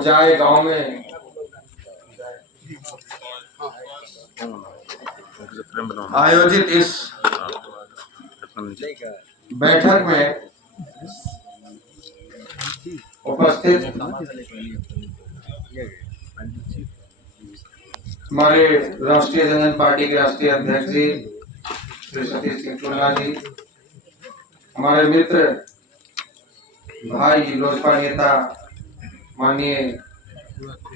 उजाए गांव में आयोजित इस बैठक में उपस्थित हमारे राष्ट्रीय जनता पार्टी के राष्ट्रीय अध्यक्ष जी श्री सतीश सिंह टुन्ना जी, हमारे मित्र भाई लोजपा नेता माननीय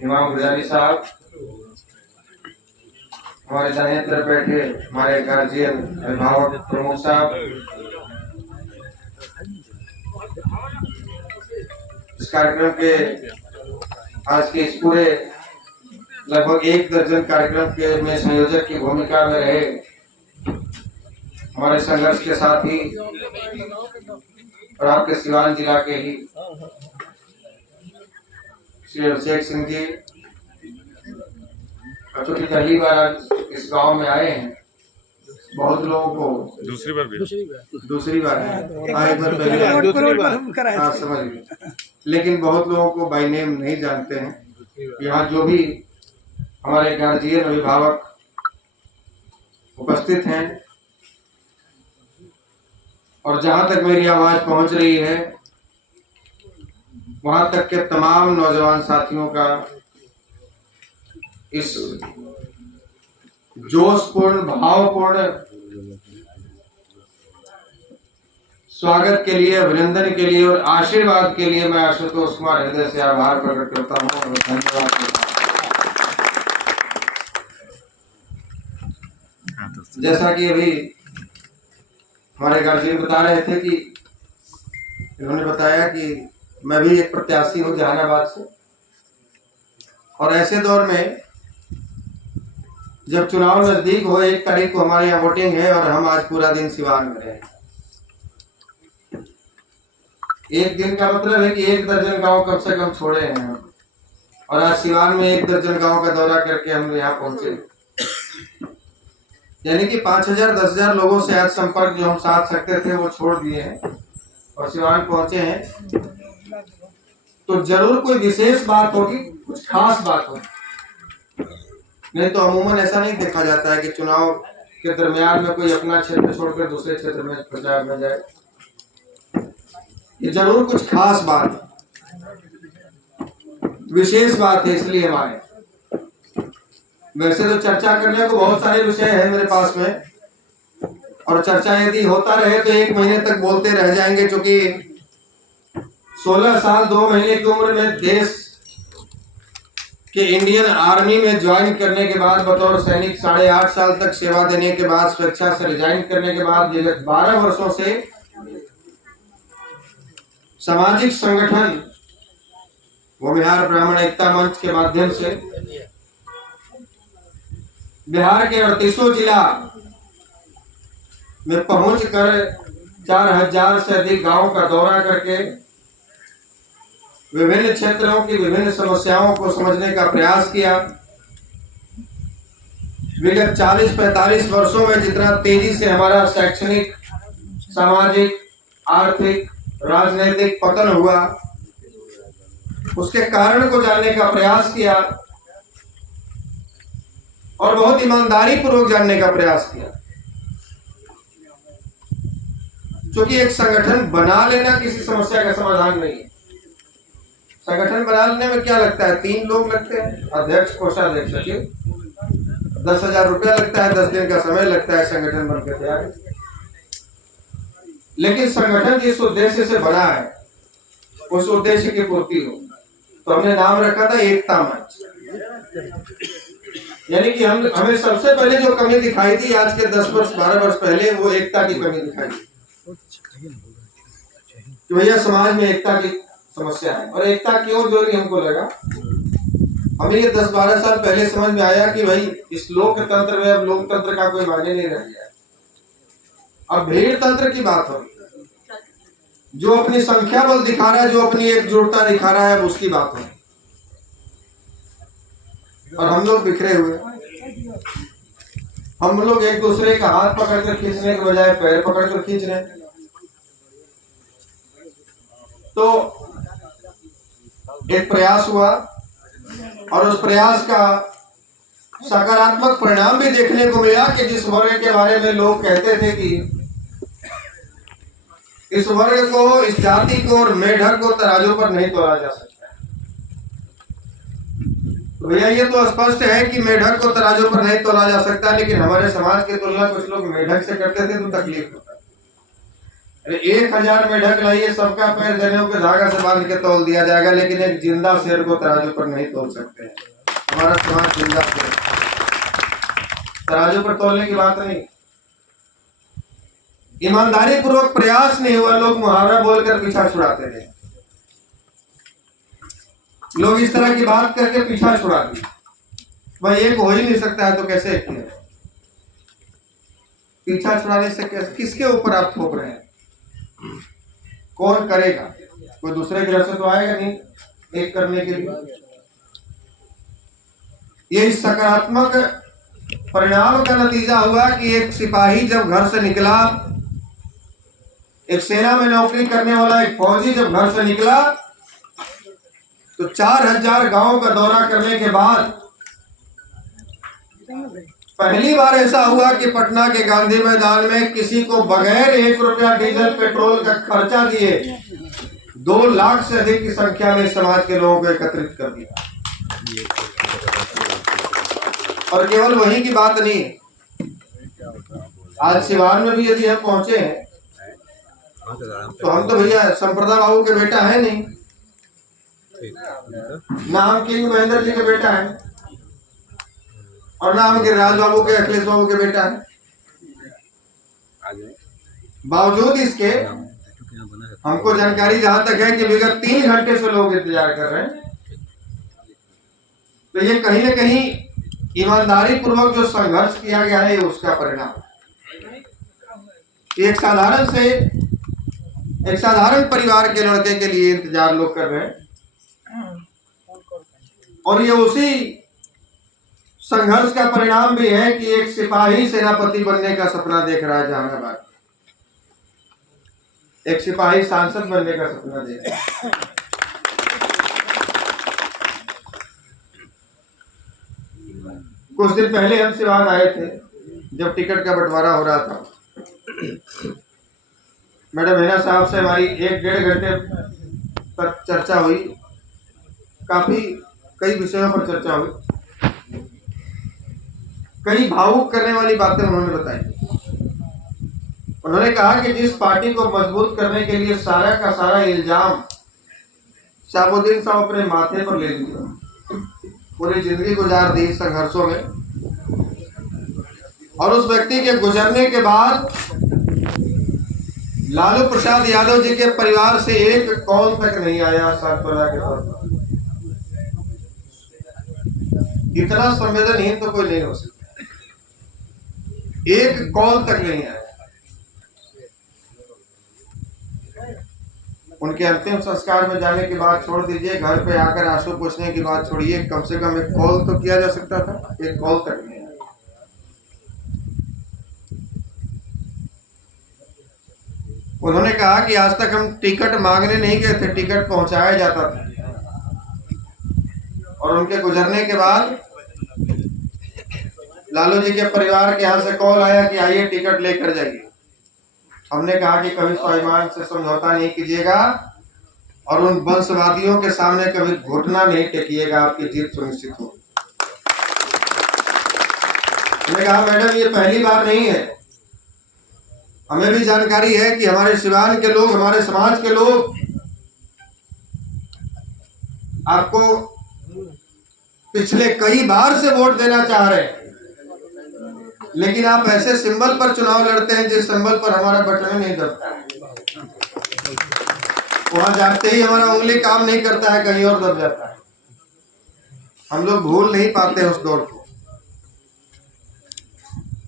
इमाम गुजारी साहब, हमारे दाहिने तरफ बैठे हमारे गार्जियन अभिभावक प्रमुख साहब, इस कार्यक्रम के आज के इस पूरे लगभग 1 दर्जन कार्यक्रम के में संयोजक की भूमिका में रहे हमारे संघर्ष के साथ ही और आपके सिवान जिला के ही श्री अभिषेक सिंह जी, चूंकि पहली बार इस गांव में आए हैं, बहुत लोगों को दूसरी बार एक बार पहले समझ गए, लेकिन बहुत लोगों को बाय नेम नहीं जानते हैं। यहाँ जो भी हमारे गार्जियन अभिभावक उपस्थित हैं और जहां तक मेरी आवाज पहुंच रही है वहां तक के तमाम नौजवान साथियों का इस जोशपूर्ण भावपूर्ण स्वागत के लिए, अभिनंदन के लिए और आशीर्वाद के लिए मैं आशुतोष कुमार हृदय से आभार प्रकट करता हूं और धन्यवाद करता हूं। जैसा कि अभी हमारे गार्जियन बता रहे थे कि इन्होंने बताया कि मैं भी एक प्रत्याशी हूं जहानाबाद से, और ऐसे दौर में जब चुनाव नजदीक हो, 1 तारीख को हमारे यहाँ वोटिंग है और हम आज पूरा दिन सिवान में रहे। एक दिन का मतलब है कि 1 दर्जन गांव कम से कम छोड़े हैं हम, और आज सिवान में 1 दर्जन गांव का दौरा करके हम यहाँ पहुंचे, यानी कि 5000 10,000 लोगों से आज संपर्क जो हम साध सकते थे वो छोड़ दिए हैं और सिवान पहुंचे हैं। तो जरूर कोई विशेष बात होगी, कुछ खास बात होगी, नहीं तो अमूमन ऐसा नहीं देखा जाता है कि चुनाव के दरमियान में कोई अपना क्षेत्र छोड़कर दूसरे क्षेत्र में प्रचार में जाए। ये जरूर कुछ खास बात, विशेष बात है, इसलिए हम आए। वैसे तो चर्चा करने को बहुत सारे विषय है मेरे पास में, और चर्चा यदि होता रहे तो 1 महीने तक बोलते रह जाएंगे, क्योंकि 16 साल 2 महीने की उम्र में देश के इंडियन आर्मी में ज्वाइन करने के बाद बतौर सैनिक 8.5 साल तक सेवा देने के बाद स्वेच्छा से रिजाइन करने के बाद 12 वर्षों से सामाजिक संगठन वो बिहार ब्राह्मण एकता मंच के माध्यम से बिहार के 38 जिला में पहुंचकर 4000 से अधिक गांवों का दौरा करके विभिन्न क्षेत्रों की विभिन्न समस्याओं को समझने का प्रयास किया। विगत 40-45 वर्षों में जितना तेजी से हमारा शैक्षणिक, सामाजिक, आर्थिक, राजनीतिक पतन हुआ, उसके कारण को जानने का प्रयास किया और बहुत ईमानदारी पूर्वक जानने का प्रयास किया। क्योंकि एक संगठन बना लेना किसी समस्या का समाधान नहीं है। संगठन बना लेने में क्या लगता है? 3 लोग लगते हैं, अध्यक्ष, कोषाध्यक्ष, सचिव। 10,000 रुपया लगता है, 10 दिन का समय लगता है संगठन बनकर तैयार। लेकिन संगठन जिस उद्देश्य से बना है उस उद्देश्य की पूर्ति हो, तो हमने नाम रखा था एकता मंच। यानी कि हमें सबसे पहले जो कमी दिखाई थी आज के 10 वर्ष 12 वर्ष पहले, वो एकता की कमी दिखाई कि भैया समाज में एकता की समस्या है। और एकता क्यों जरूरी हमको लगा, हमें ये 10-12 साल पहले समझ में आया कि भाई इस लोकतंत्र में अब लोकतंत्र का कोई मायने नहीं रह गया, अब भीड़ तंत्र की बात हो। जो अपनी संख्या बल दिखा रहा है, जो अपनी एकजुटता दिखा रहा है, अब उसकी बात हो। और हम लोग बिखरे हुए, हम लोग एक दूसरे का हाथ पकड़कर खींचने के बजाय पैर पकड़कर खींच रहे हैं। तो एक प्रयास हुआ और उस प्रयास का सकारात्मक परिणाम भी देखने को मिला कि जिस वर्ग के बारे में लोग कहते थे कि इस वर्ग को, इस जाति को और मेढक को तराजू पर नहीं तोला जा सकता। तो भैया ये तो स्पष्ट है कि मेढक को तराजू पर नहीं तोला जा सकता, लेकिन हमारे समाज की तुलना कुछ लोग मेढक से करते थे तो तकलीफ होता। अरे 1000 मेढक लाइए, सबका पैर जनेऊ के धागा से बांध के तोल दिया जाएगा, लेकिन एक जिंदा शेर को तराजू पर नहीं तोल सकते हैं। हमारा समाज जिंदा शेर, तराजू पर तोलने की बात नहीं। ईमानदारी पूर्वक प्रयास नहीं हुआ, लोग मुहावरा बोलकर पीछा छुड़ाते थे। लोग इस तरह की बात करके पीछा छुड़ा दी, भाई एक हो ही नहीं सकता है तो कैसे एक किया? पीछा छुड़ाने से कैसे, किसके ऊपर आप थोप रहे हैं? कौन करेगा? कोई दूसरे ग्रह से तो आएगा नहीं एक करने के लिए। ये सकारात्मक परिणाम का नतीजा हुआ कि एक सिपाही जब घर से निकला, एक सेना में नौकरी करने वाला एक फौजी जब घर से निकला, तो 4000 गांव का दौरा करने के बाद पहली बार ऐसा हुआ कि पटना के गांधी मैदान में किसी को बगैर 1 रुपया डीजल पेट्रोल का खर्चा दिए 2 लाख से अधिक की संख्या में समाज के लोगों को एकत्रित कर दिया। और केवल वही की बात नहीं, आज सिवान में भी यदि हम पहुंचे हैं तो हम तो भैया संप्रदा बाबू के बेटा है नहीं, ना हम किंग महेंद्र जी के बेटा है, और ना हम गिरिराज बाबू के, अखिलेश बाबू के बेटा है। बावजूद इसके हमको जानकारी जहां तक है कि विगत 3 घंटे से लोग इंतजार कर रहे हैं। तो ये कहीं न कहीं ईमानदारी पूर्वक जो संघर्ष किया गया है उसका परिणाम। एक साधारण परिवार के लड़के के लिए इंतजार लोग कर रहे हैं, और ये उसी संघर्ष का परिणाम भी है कि एक सिपाही सेनापति बनने का सपना देख रहा है जहानाबाद, एक सिपाही सांसद बनने का सपना देख रहा है। कुछ दिन पहले हम सिवान आए थे जब टिकट का बंटवारा हो रहा था। मैडम हीना साहब से हमारी 1-1.5 घंटे तक चर्चा हुई, कई विषयों पर चर्चा हुई, कई भावुक करने वाली बातें उन्होंने बताई। उन्होंने कहा कि जिस पार्टी को मजबूत करने के लिए सारा का सारा इल्जाम शाहबुद्दीन साहब अपने माथे पर ले लिया, पूरी जिंदगी गुजार दी संघर्षों में, और उस व्यक्ति के गुजरने के बाद लालू प्रसाद यादव जी के परिवार से एक कॉल तक नहीं आया सांत्वना के तौर पर। इतना संवेदनहीन तो कोई नहीं हो सकता, एक कॉल तक नहीं आया। उनके अंतिम संस्कार में जाने के बाद छोड़ दीजिए, घर पे आकर आंसू पूछने की बात छोड़िए, कम से कम एक कॉल तो किया जा सकता था, एक कॉल तक नहीं आया। उन्होंने कहा कि आज तक हम टिकट मांगने नहीं गए थे, टिकट पहुंचाया जाता था, और उनके गुजरने के बाद लालू जी के परिवार के यहाँ से कॉल आया कि आइए टिकट लेकर जाइए। हमने कहा कि कभी स्वाभिमान से समझौता नहीं कीजिएगा और उन वंशवादियों के सामने कभी घुटना नहीं टेकिएगा, आपकी जीत सुनिश्चित हो। हमने कहा मैडम ये पहली बार नहीं है, हमें भी जानकारी है कि हमारे सिवान के लोग, हमारे समाज के लोग आपको पिछले कई बार से वोट देना चाह रहे हैं, लेकिन आप ऐसे सिंबल पर चुनाव लड़ते हैं जिस सिंबल पर हमारा बटन नहीं दबता है। वहां जाते ही हमारा उंगली काम नहीं करता है, कहीं और दब जाता है। हम लोग भूल नहीं पाते उस दौर को।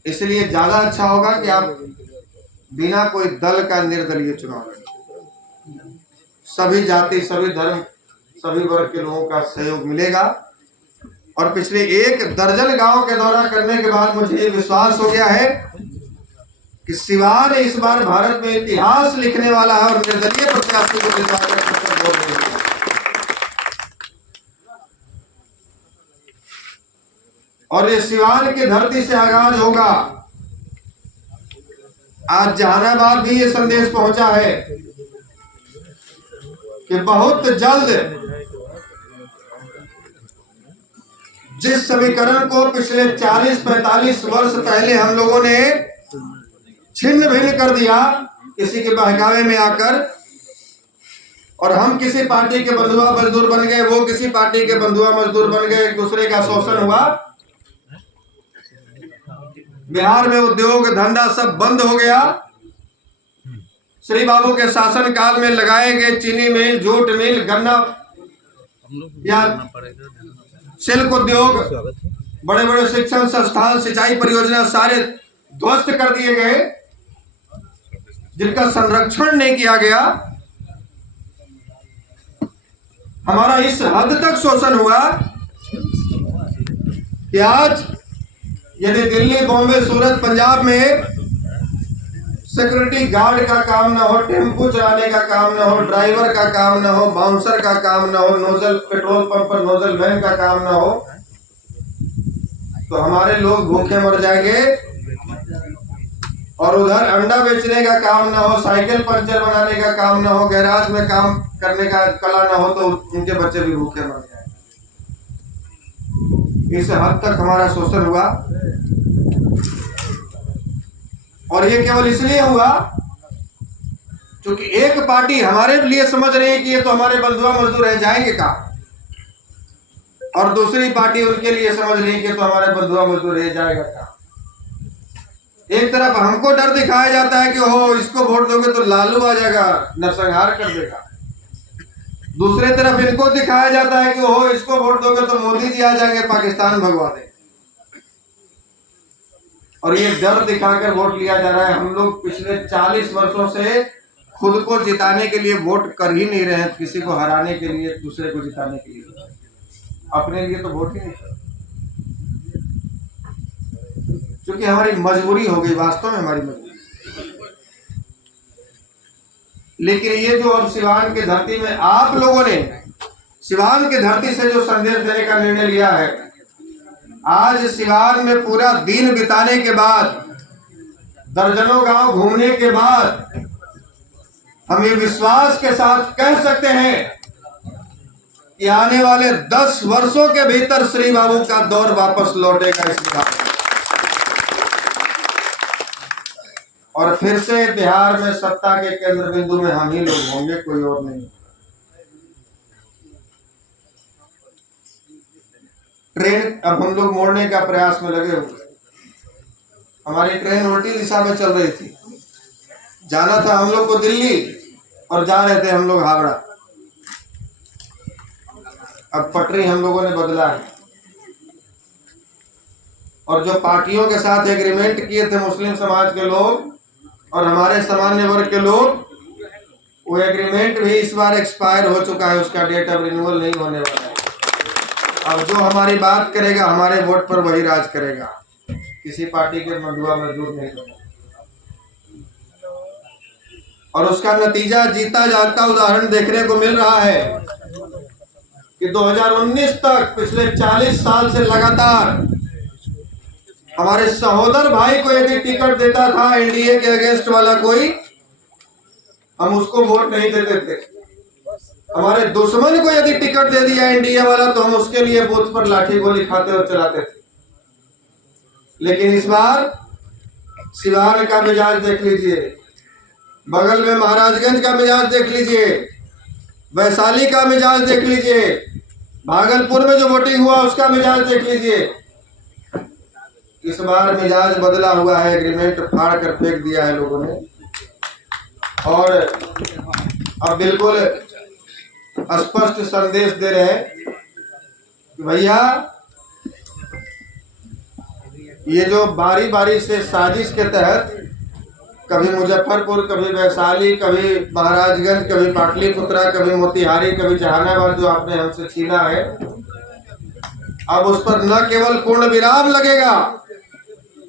इसलिए ज्यादा अच्छा होगा कि आप बिना कोई दल का निर्दलीय चुनाव लड़ें। सभी जाति, सभी धर्म, सभी वर्ग के लोगों का सहयोग मिलेगा। और पिछले 1 दर्जन गांव के दौरा करने के बाद मुझे ये विश्वास हो गया है कि सिवान इस बार भारत में इतिहास लिखने वाला है और निर्दलीय प्रत्याशी को और ये सिवान की धरती से आगाज होगा। आज जहानाबाद भी ये संदेश पहुंचा है कि बहुत जल्द जिस समीकरण को पिछले 40-45 वर्ष पहले हम लोगों ने छिन्न भिन्न कर दिया किसी के बहकावे में आकर, और हम किसी पार्टी के बंधुआ मजदूर बन गए, वो किसी पार्टी के बंधुआ मजदूर बन गए, एक दूसरे का शोषण हुआ। बिहार में उद्योग धंधा सब बंद हो गया। श्री बाबू के शासन काल में लगाए गए चीनी मिल, जूट मिल, गन्ना या शिल्प उद्योग, बड़े बड़े शिक्षण संस्थान, सिंचाई परियोजना सारे ध्वस्त कर दिए गए, जिनका संरक्षण नहीं किया गया। हमारा इस हद तक शोषण हुआ कि आज यदि दिल्ली, बॉम्बे, सूरत, पंजाब में सिक्योरिटी गार्ड का काम ना हो, टेम्पो चलाने का काम ना हो, ड्राइवर का काम ना हो, बाउंसर का काम ना हो, नोजल पेट्रोल पंप पर नोजल वैन का काम ना हो, तो हमारे लोग भूखे मर जाएंगे। और उधर अंडा बेचने का काम ना हो, साइकिल पंचर बनाने का काम ना हो, गैराज में काम करने का कला ना हो, तो उनके बच्चे भी भूखे मर जाएंगे। इस हद तक हमारा शोषण हुआ। और ये केवल इसलिए हुआ क्योंकि एक पार्टी हमारे लिए समझ रही है कि ये तो हमारे बंधुआ मजदूर रह जाएंगे का, और दूसरी पार्टी उनके लिए समझ रही है कि तो हमारे बंधुआ मजदूर रह जाएगा का। एक तरफ हमको डर दिखाया जाता है कि हो इसको वोट दोगे तो लालू आ जाएगा, नरसंहार कर देगा। दूसरे तरफ इनको दिखाया जाता है कि हो इसको वोट दोगे तो मोदी जी आ जाएंगे, पाकिस्तान भगवा देंगे। और ये डर दिखाकर वोट लिया जा रहा है। हम लोग पिछले 40 वर्षों से खुद को जिताने के लिए वोट कर ही नहीं रहे हैं, किसी को हराने के लिए, दूसरे को जिताने के लिए। अपने लिए तो वोट ही नहीं कर, क्योंकि हमारी मजबूरी हो गई, वास्तव में हमारी मजबूरी। लेकिन ये जो अब सिवान की धरती में आप लोगों ने सिवान की धरती से जो संदेश देने का निर्णय लिया है, आज सिवान में पूरा दिन बिताने के बाद, दर्जनों गांव घूमने के बाद, हम ये विश्वास के साथ कह सकते हैं कि आने वाले 10 वर्षों के भीतर श्री बाबू का दौर वापस लौटेगा इस बिहार में, और फिर से बिहार में सत्ता के केंद्र बिंदु में हम ही लोग होंगे, कोई और नहीं। ट्रेन अब हम लोग मोड़ने का प्रयास में लगे हुए। हमारी ट्रेन उल्टी दिशा में चल रही थी, जाना था हम लोग को दिल्ली और जा रहे थे हम लोग हावड़ा। अब पटरी हम लोगों ने बदला है, और जो पार्टियों के साथ एग्रीमेंट किए थे मुस्लिम समाज के लोग और हमारे सामान्य वर्ग के लोग, वो एग्रीमेंट भी इस बार एक्सपायर हो चुका है, उसका डेट अब रिन्यूअल नहीं होने वाला है। अब जो हमारी बात करेगा, हमारे वोट पर वही राज करेगा, किसी पार्टी के बंधुआ मजदूर नहीं करेगा। और उसका नतीजा जीता जागता उदाहरण देखने को मिल रहा है कि 2019 तक, पिछले 40 साल से लगातार हमारे सहोदर भाई को यदि टिकट देता था एनडीए के अगेंस्ट वाला कोई, हम उसको वोट नहीं देते थे। हमारे दुश्मन को यदि टिकट दे दिया एनडीए वाला, तो हम उसके लिए बूथ पर लाठी गोली खाते और चलाते थे। लेकिन इस बार सिवान का मिजाज देख लीजिए, बगल में महाराजगंज का मिजाज देख लीजिए, वैशाली का मिजाज देख लीजिए, भागलपुर में जो वोटिंग हुआ उसका मिजाज देख लीजिए। इस बार मिजाज बदला हुआ है, एग्रीमेंट फाड़ कर फेंक दिया है लोगों ने, और अब बिल्कुल स्पष्ट संदेश दे रहे हैं कि भैया ये जो बारी बारी से साजिश के तहत कभी मुजफ्फरपुर, कभी वैशाली, कभी महाराजगंज, कभी पाटलिपुत्रा, कभी मोतिहारी, कभी जहानाबाद जो आपने हमसे छीना है, अब उस पर न केवल पूर्ण विराम लगेगा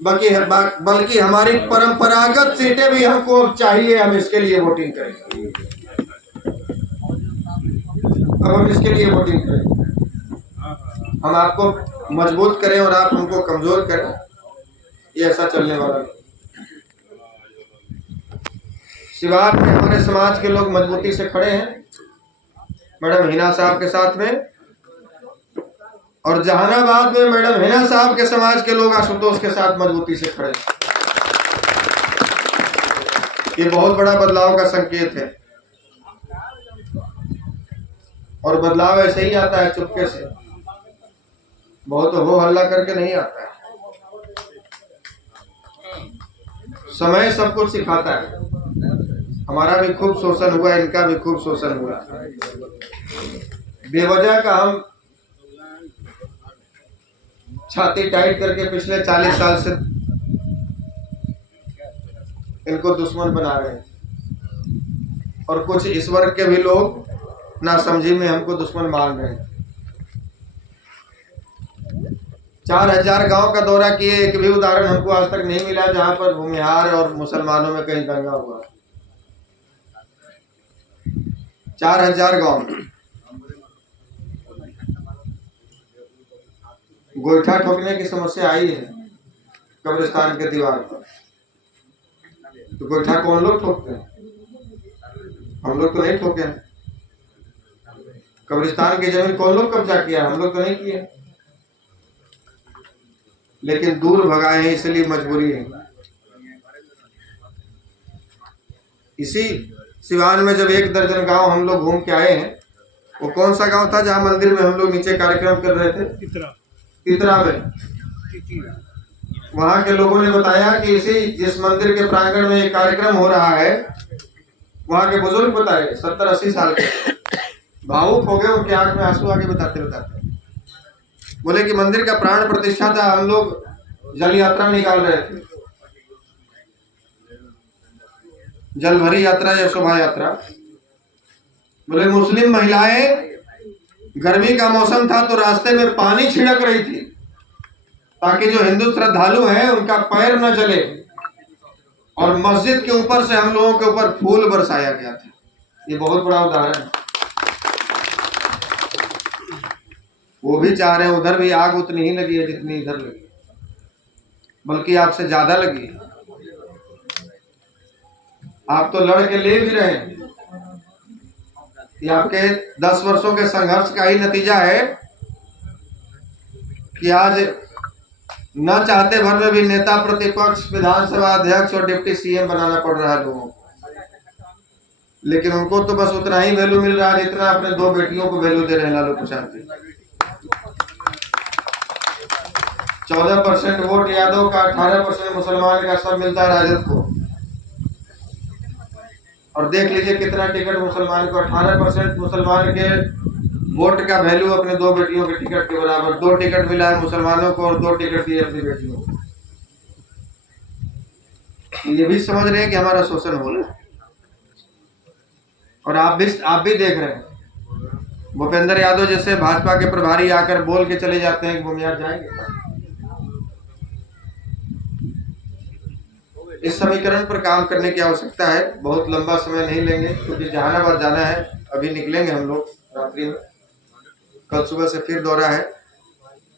बल्कि हमारी परंपरागत सीटें भी हमको चाहिए। हम इसके लिए वोटिंग करेंगे, अब हम इसके लिए वोटिंग करेंगे। हम आपको मजबूत करें और आप हमको कमजोर करें, ये ऐसा चलने वाला नहीं। सिवान में हमारे समाज के लोग मजबूती से खड़े हैं मैडम हिना साहब के साथ में, और जहानाबाद में मैडम हिना साहब के समाज के लोग आशुतोष के साथ मजबूती से खड़े हैं। ये बहुत बड़ा बदलाव का संकेत है, और बदलाव ऐसे ही आता है चुपके से, बहुत हो हल्ला करके नहीं आता है। समय सब कुछ सिखाता है। हमारा भी खूब शोषण हुआ, इनका भी खूब शोषण हुआ। बेवजह का हम छाती टाइट करके पिछले 40 साल से इनको दुश्मन बना रहे हैं, और कुछ इस वर्ग के भी लोग नासमझी में हमको दुश्मन मान रहे हैं। 4000 गांव का दौरा किए, एक भी उदाहरण हमको आज तक नहीं मिला जहां पर भूमिहार और मुसलमानों में कहीं दंगा हुआ। 4000 गांव गोईठा ठोकने की समस्या आई है कब्रिस्तान के दीवार पर, तो गोईठा कौन लोग ठोकते हैं? हम लोग तो नहीं ठोके हैं। कब्रिस्तान की जमीन कौन लोग कब्जा किया? हम लोग तो नहीं किए, लेकिन दूर भगाए हैं इसलिए मजबूरी है। इसी सिवान में जब 1 दर्जन गांव हम लोग घूम के आए हैं, वो कौन सा गांव था जहां मंदिर में हम लोग नीचे कार्यक्रम कर रहे थे? तितरा में। वहां के लोगों ने बताया कि इसी जिस मंदिर के प्रांगण में एक कार्यक्रम हो रहा है, वहां के बुजुर्ग बताए 70-80 साल के, भावुक हो गए, उनके आंख में आंसू आगे बताते बताते बोले कि मंदिर का प्राण प्रतिष्ठा था, हम लोग जल यात्रा निकाल रहे थे, जल भरी यात्रा या शोभा यात्रा। बोले मुस्लिम महिलाएं, गर्मी का मौसम था तो रास्ते में पानी छिड़क रही थी ताकि जो हिंदू श्रद्धालु हैं उनका पैर न जले, और मस्जिद के ऊपर से हम लोगों के ऊपर फूल बरसाया गया था। ये बहुत बड़ा उदाहरण है। वो भी चाह रहे हैं उधर भी आग उतनी ही लगी है जितनी इधर लगी, बल्कि आपसे ज्यादा लगी है। आप तो लड़ के ले भी रहे हैं। ये आपके 10 वर्षों के संघर्ष का ही नतीजा है कि आज न चाहते भर में भी नेता प्रतिपक्ष, विधानसभा अध्यक्ष और डिप्टी सीएम बनाना पड़ रहा है लोगों को, लेकिन उनको तो बस उतना ही वैल्यू मिल रहा है जितना अपने 2 बेटियों को वैल्यू दे रहे हैं लालू प्रसाद जी। 14% वोट यादव का, 18% मुसलमान का, सब मिलता है राजद को। और देख लीजिए कितना टिकट मुसलमान को, 18% मुसलमान के वोट का वैल्यू अपने 2 बेटियों के टिकट के बराबर। 2 टिकट मिला है मुसलमानों को और 2 टिकट दिए अपनी बेटियों को। ये भी समझ रहे हैं कि हमारा शोषण हो रहा है, और आप भी देख रहे हैं। भूपेंद्र यादव जैसे भाजपा के प्रभारी आकर बोल के चले जाते हैं कि भूमिहार जाएंगे। इस समीकरण पर काम करने की आवश्यकता है। बहुत लंबा समय नहीं लेंगे क्योंकि जहानाबाद जाना है, अभी निकलेंगे हम लोग रात्रि में, कल सुबह से फिर दौरा है।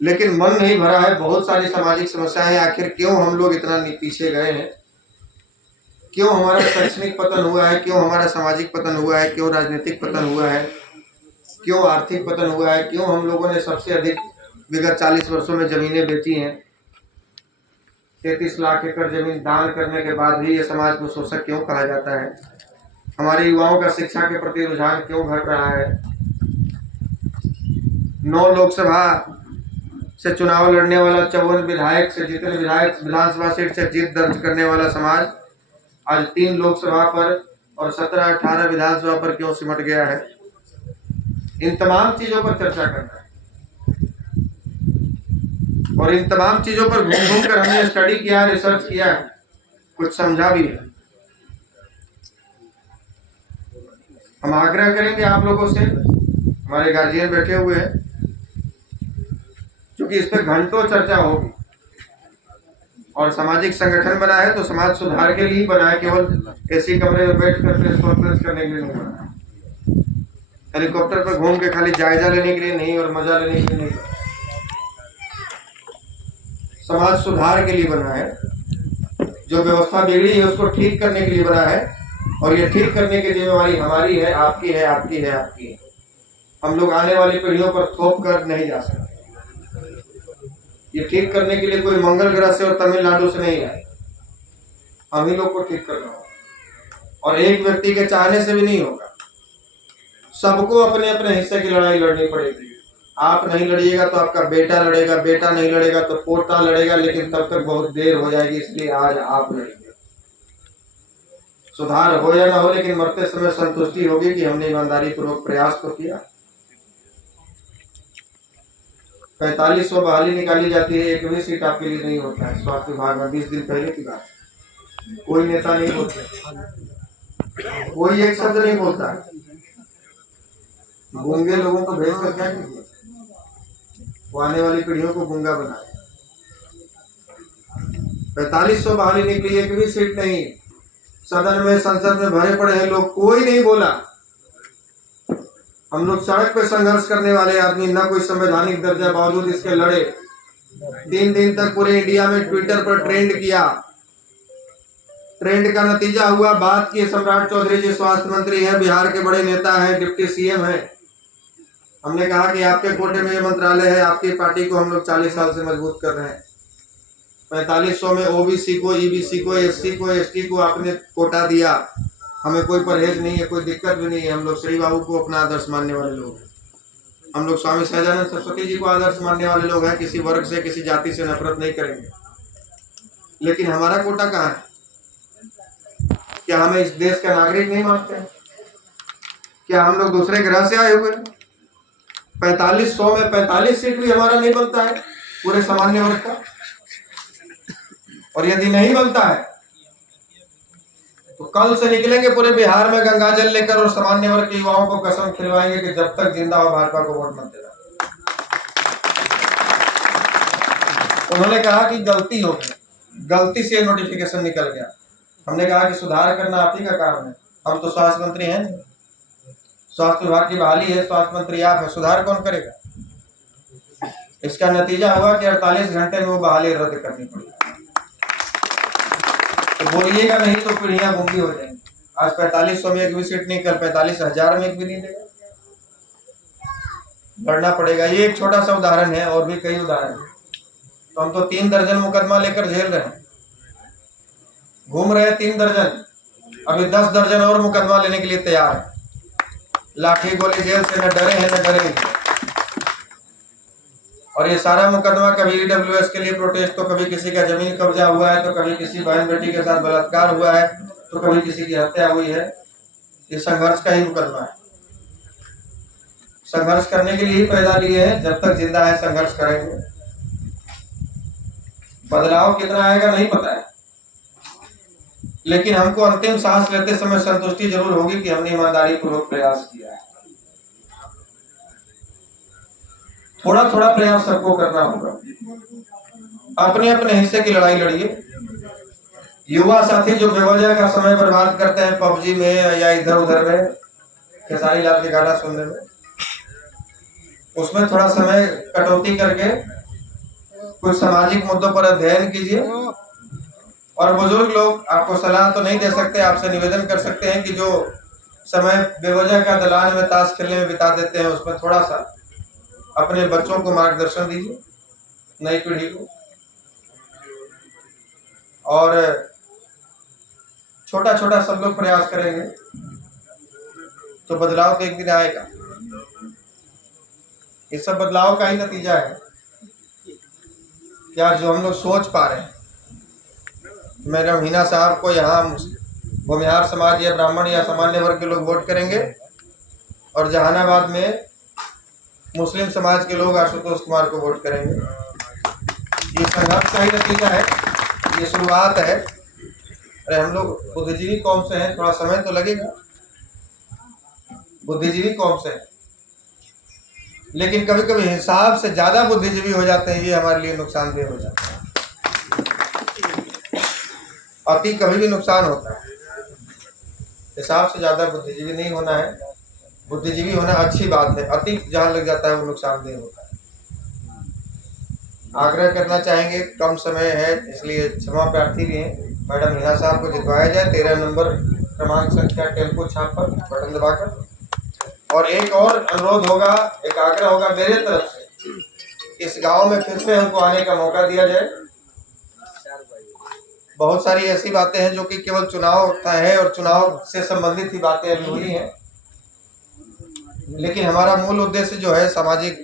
लेकिन मन नहीं भरा है, बहुत सारी सामाजिक समस्याएं। आखिर क्यों हम लोग इतना पीछे गए हैं, क्यों हमारा शैक्षणिक पतन हुआ है, क्यों हमारा सामाजिक पतन हुआ है, क्यों राजनीतिक पतन हुआ है, क्यों आर्थिक पतन हुआ है, क्यों हम लोगों ने सबसे अधिक विगत 40 वर्षों में जमीनें बेची हैं। 33 लाख एकड़ जमीन दान करने के बाद भी ये समाज को शोषक क्यों कहा जाता है। हमारे युवाओं का शिक्षा के प्रति रुझान क्यों घट रहा है। 9 लोकसभा से चुनाव लड़ने वाला, 54 विधायक से जितने विधायक विधानसभा सीट से जीत दर्ज करने वाला समाज आज 3 लोकसभा पर और 17-18 विधानसभा पर क्यों सिमट गया है। इन तमाम चीजों पर चर्चा करना है, और इन तमाम चीजों पर घूम घूम कर हमने स्टडी किया, रिसर्च किया, कुछ समझा भी है। हम आग्रह करेंगे आप लोगों से, हमारे गार्जियन बैठे हुए हैं, क्योंकि इस पर घंटों चर्चा होगी। और सामाजिक संगठन बना है तो समाज सुधार के लिए ही बना है, केवल एसी कमरे में बैठ कर प्रेस कॉन्फ्रेंस करने के लिए नहीं बना है। हेलीकॉप्टर पर घूम के खाली जायजा लेने के लिए नहीं और मजा लेने के लिए नहीं। समाज सुधार के लिए बना है, जो व्यवस्था बिगड़ी है उसको ठीक करने के लिए बना है, और ये ठीक करने की जिम्मेवारी हमारी है, आपकी है, आपकी है, आपकी है। हम लोग आने वाली पीढ़ियों पर थोप कर नहीं जा सकते। ये ठीक करने के लिए कोई मंगल ग्रह से और तमिलनाडु से नहीं आए, हम ही लोग को ठीक करना होगा, और एक व्यक्ति के चाहने से भी नहीं होगा। सबको अपने अपने हिस्से की लड़ाई लड़नी पड़ेगी। आप नहीं लड़िएगा तो आपका बेटा लड़ेगा, बेटा नहीं लड़ेगा तो पोता लड़ेगा, लेकिन तब तक बहुत देर हो जाएगी। इसलिए आज आप लड़ेंगे। सुधार हो या ना हो, लेकिन मरते समय संतुष्टि होगी कि हमने ईमानदारी पूर्वक प्रयास तो किया। 4500 बहाली निकाली जाती है, एक भी सीट आपके लिए नहीं होता है स्वास्थ्य विभाग में। 20 दिन पहले की बात, कोई नेता नहीं बोलते, कोई एक शब्द नहीं बोलता है। गूंगे लोगों को भेज कर क्या कीजिए, वो आने वाली पीढ़ियों को गूंगा बनाए। 4500 बहाली निकली, एक भी सीट नहीं। सदन में, संसद में भरे पड़े हैं लोग, कोई नहीं बोला। हम लोग सड़क पे संघर्ष करने वाले आदमी, ना कोई संवैधानिक दर्जा, बावजूद इसके लड़े। 3 दिन तक पूरे इंडिया में ट्विटर पर ट्रेंड किया। ट्रेंड का नतीजा हुआ, बात की सम्राट चौधरी जी स्वास्थ्य मंत्री हैं, बिहार के बड़े नेता हैं, डिप्टी सीएम हैं। हमने कहा कि आपके कोटे में ये मंत्रालय है, आपकी पार्टी को हम लोग 40 साल से मजबूत कर रहे हैं। 4500 में ओबीसी को, ईबीसी को, एससी को, एसटी को आपने कोटा दिया। हमें कोई परहेज नहीं है, कोई दिक्कत भी नहीं है। हम लोग श्री बाबू को अपना आदर्श मानने वाले लोग हैं। हम लोग स्वामी सहजानंद सरस्वती जी को आदर्श मानने वाले लोग हैं। किसी वर्ग से, किसी जाति से नफरत नहीं करेंगे। लेकिन हमारा कोटा कहाँ है? क्या हमें इस देश का नागरिक नहीं मानते हैं? क्या हम लोग दूसरे ग्रह से आए हुए हैं? 4500 में 45 सीट भी हमारा नहीं बनता है पूरे सामान्य वर्ग का। और यदि नहीं बनता है तो कल से निकलेंगे पूरे बिहार में गंगा जल लेकर, और सामान्य वर्ग के युवाओं को कसम खिलवाएंगे कि जब तक जिंदा हो भाजपा को वोट मत देना। उन्होंने कहा कि गलती हो गई, गलती से नोटिफिकेशन निकल गया। हमने कहा कि सुधार करना आप ही का काम है, हम तो स्वास्थ्य मंत्री हैं। स्वास्थ्य विभाग की बहाली है, स्वास्थ्य मंत्री आप है, सुधार कौन करेगा? इसका नतीजा हुआ कि 48 घंटे में वो बहाली रद्द करनी पड़ी। तो बोलिएगा नहीं तो पीढ़ियां गूंगी हो जाएंगी। आज 4500 में एक भी सीट नहीं, कल 45,000 में एक भी नहीं देगा। लड़ना पड़ेगा। ये एक छोटा सा उदाहरण है, और भी कई उदाहरण है। तो हम तो 3 दर्जन मुकदमा लेकर झेल रहे हैं, घूम रहे हैं 3 दर्जन। अभी 10 दर्जन और मुकदमा लेने के लिए तैयार है। लाठी गोली जेल से न डरे हैं न डरेंगे। और ये सारा मुकदमा कभी ईडब्ल्यूएस के लिए प्रोटेस्ट, तो कभी किसी का जमीन कब्जा हुआ है, तो कभी किसी बहन बेटी के साथ बलात्कार हुआ है, तो कभी किसी की हत्या हुई है। ये संघर्ष का ही मुकदमा है। संघर्ष करने के लिए ही पैदा लिए हैं, जब तक जिंदा है संघर्ष करेंगे। बदलाव कितना आएगा नहीं पता है, लेकिन हमको अंतिम सांस लेते समय संतुष्टि जरूर होगी कि हमने ईमानदारी पूर्वक प्रयास किया है। थोड़ा थोड़ा प्रयास सबको करना होगा। अपने अपने हिस्से की लड़ाई लड़िए। युवा साथी जो बेवजह का समय बर्बाद करते हैं पबजी में या इधर उधर में, खेसारी लाल के गाना सुनने में, उसमें थोड़ा समय कटौती करके कुछ सामाजिक मुद्दों पर अध्ययन कीजिए। और बुजुर्ग लोग, आपको सलाह तो नहीं दे सकते, आपसे निवेदन कर सकते हैं कि जो समय बेवजह का दलान में ताश खेलने में बिता देते हैं, उसमें थोड़ा सा अपने बच्चों को मार्गदर्शन दीजिए, नई पीढ़ी को। और छोटा छोटा सब लोग प्रयास करेंगे तो बदलाव तो एक दिन आएगा। इस सब बदलाव का ही नतीजा है क्या जो हम लोग सोच पा रहे हैं। मैडम हिना साहब को यहाँ भूमिहार समाज या ब्राह्मण या सामान्य वर्ग के लोग वोट करेंगे, और जहानाबाद में मुस्लिम समाज के लोग आशुतोष कुमार को वोट करेंगे। ये संघर्ष का ही नतीजा है, ये शुरुआत है। अरे हम लोग बुद्धिजीवी कौम से हैं, थोड़ा समय तो लगेगा। बुद्धिजीवी कौम से हैं, लेकिन कभी कभी हिसाब से ज्यादा बुद्धिजीवी हो जाते हैं, ये हमारे लिए नुकसानदेह हो जाता है। अति कभी भी नुकसान होता है। हिसाब से ज्यादा बुद्धिजीवी नहीं होना है। बुद्धिजीवी होना अच्छी बात है, अति जहाँ लग जाता है वो नुकसानदेह होता है। आग्रह करना चाहेंगे, कम समय है इसलिए क्षमा प्रार्थी भी हैं। मैडम हिना साहब को जितवाया जाए 13 नंबर क्रमांक संख्या टेम्पो छाप पर बटन दबाकर। और एक और अनुरोध होगा, एक आग्रह होगा मेरे तरफ से, इस गांव में फिर से हमको आने का मौका दिया जाए। बहुत सारी ऐसी बातें हैं जो कि केवल चुनाव का है और चुनाव से संबंधित ही बातें अभी हुई हैं, लेकिन हमारा मूल उद्देश्य जो है सामाजिक,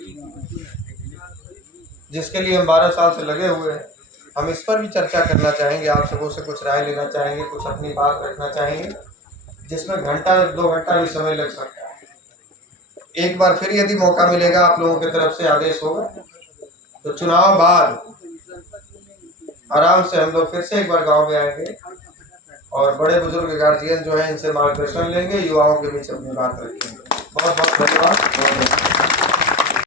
जिसके लिए हम 12 साल से लगे हुए हैं, हम इस पर भी चर्चा करना चाहेंगे। आप सबों से कुछ राय लेना चाहेंगे, कुछ अपनी बात रखना चाहेंगे, जिसमें घंटा 2 घंटा भी समय लग सकता है। एक बार फिर यदि मौका मिलेगा, आप लोगों की तरफ से आदेश होगा तो चुनाव बाद आराम से हम लोग फिर से एक बार गांव में आएंगे और बड़े बुजुर्ग गार्जियन जो है इनसे मार्गदर्शन लेंगे, युवाओं के बीच अपनी बात रखेंगे। बहुत बहुत धन्यवाद।